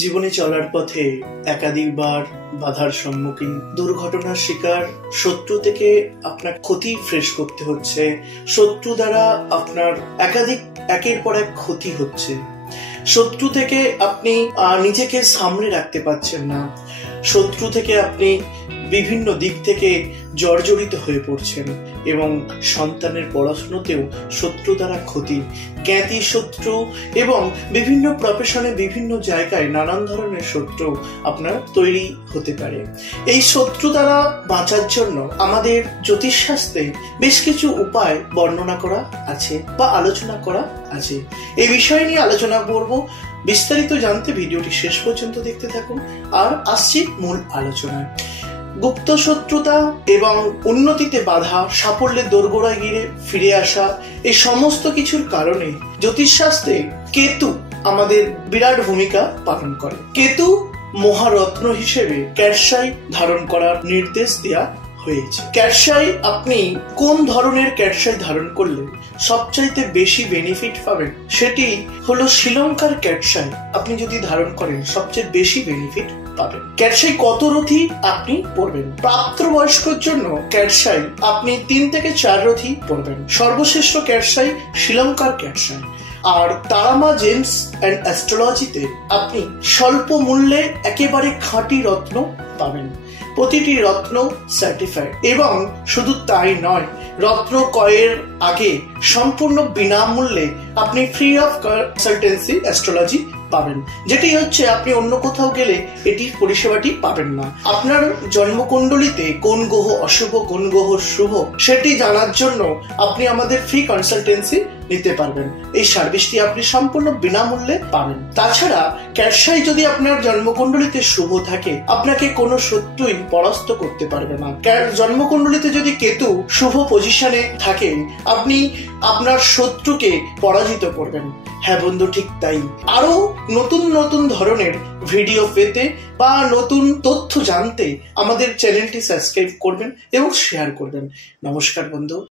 জীবনে চলার পথে একাধিকবার বাধার সম্মুখীন, দুর্ঘটনার শিকার, শত্রু থেকে আপনার ক্ষতি ফেস করতে হচ্ছে, শত্রু দ্বারা আপনার একের পর এক ক্ষতি হচ্ছে, শত্রু থেকে আপনি নিজেকে সামনে রাখতে পারছেন না, শত্রু থেকে আপনি বিভিন্ন দিক থেকে জর্জরিত হয়ে পড়ছেন এবং সন্তানের পড়াশোনাতেও শত্রু দ্বারা ক্ষতি, জ্ঞাতি শত্রু এবং বিভিন্ন প্রফেশনে বিভিন্ন জায়গায় নানান ধরনের শত্রু আপনার তৈরি হতে পারে। এই শত্রু দ্বারা বাঁচার জন্য আমাদের জ্যোতিষশাস্ত্রে বেশ কিছু উপায় বর্ণনা করা আছে বা আলোচনা করা আছে। এই বিষয় নিয়ে আলোচনা করব। বিস্তারিত জানতে ভিডিওটি শেষ পর্যন্ত দেখতে থাকুন। আর আসছি মূল আলোচনায়। গুপ্ত শত্রুতা এবং উন্নতিতে বাধা, সাফল্যের দোরগোড়ায় গিয়ে ফিরে আসা, এই সমস্ত কিছুর কারণে জ্যোতিষশাস্ত্রে কেতু আমাদের বিরাট ভূমিকা পালন করে। কেতু মহারত্ন হিসেবে ক্যাটসাই ধারণ করার নির্দেশ দেওয়া হয়েছে। ক্যাটসাই, আপনি কোন ধরনের ক্যাটসাই ধারণ করলে সবচাইতে বেশি বেনিফিট পাবেন সেটি হলো শ্রীলঙ্কার ক্যাটসাই। আপনি যদি ধারণ করেন সবচেয়ে বেশি বেনিফিট পাবেন। ক্যাটসাই কত রথি আপনি পড়বেন? প্রাপ্তবয়স্কর জন্য ক্যাটসাই আপনি 3 থেকে 4 রথি পড়বেন। সর্বশ্রেষ্ঠ ক্যাটসাই শ্রীলঙ্কার ক্যাটসাই। আর তারামা জেমস অ্যান্ড অ্যাস্ট্রোলজিতে আপনি স্বল্প মূল্যে একেবারে খাঁটি রত্ন পাবেন। প্রতিটি রত্ন সার্টিফাইড। এবং শুধু তাই নয়, রত্ন ক্রয়ের আগে সম্পূর্ণ বিনামূল্যে আপনি ফ্রি অফ কনসালটেন্সি অ্যাস্ট্রোলজি পাবেন, যেটি হচ্ছে আপনি অন্য কোথাও গেলে এটি পরিষেবাটি পাবেন না। আপনার জন্মকুণ্ডলিতে কোন গ্রহ অশুভ, কোন গ্রহ শুভ, সেটি জানার জন্য আপনি আমাদের ফ্রি কনসালটেন্সি নিতে পারবেন। এই সার্ভিসটি আপনি সম্পূর্ণ বিনামূল্যে পাবেন। তাছাড়া ক্যাটসাই যদি আপনার জন্মকুণ্ডলিতে শুভ থাকে, আপনাকে কোনো শত্রুই পরাস্ত করতে পারবে না। জন্মকুণ্ডলিতে যদি কেতু শুভ পজিশনে থাকে, আপনি আপনার শত্রুকে পরাজিত করবেন। হ্যাঁ বন্ধু, ঠিক তাই। আরো নতুন নতুন ধরনের ভিডিও পেতে বা নতুন তথ্য জানতে আমাদের চ্যানেলটি সাবস্ক্রাইব করবেন এবং শেয়ার করবেন। নমস্কার বন্ধু।